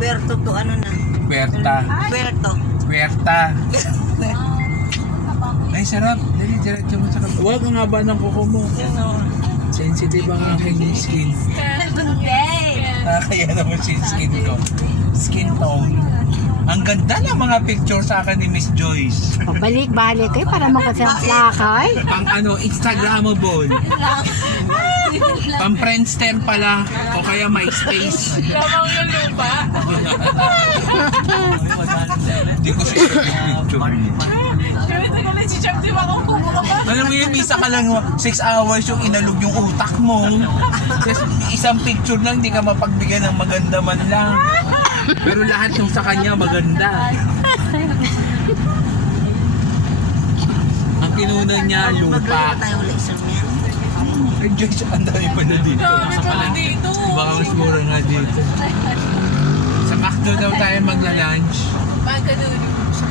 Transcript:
Puerto to ano na? Puerta. Puerto. Puerta. Ay, sarap. Dali, diretso mo sa kapatid. Huwag ang haba ng kuko mo. Sensitive ang aking skin. Kaya naman si skin ko. Skin tone. Ang ganda ng mga picture sa akin ni Miss Joyce. Balik-balik kayo para makasaplakay. Pang ano, Instagrammable. Pang Friendster pala. O kaya MySpace. Lamang yung lupa. Hindi ko siya picture. Kaya ito na si Chap, di ba kung kumuha pa? Alam mo yun, misa ka lang 6 hours yung inalog yung utak mo. Tapos isang picture lang, di ka mapagbigyan ng maganda man lang. Pero lahat yung sa kanya maganda. Ang kinunan niya, lupa. Maglaro tayo ulit sa niya. Ay, Diyos, ang dami pa na dito. Dami pala dito. Baka mas mura nga dito. Sa McDo daw tayo magla-lunch. Pagka doon. Sa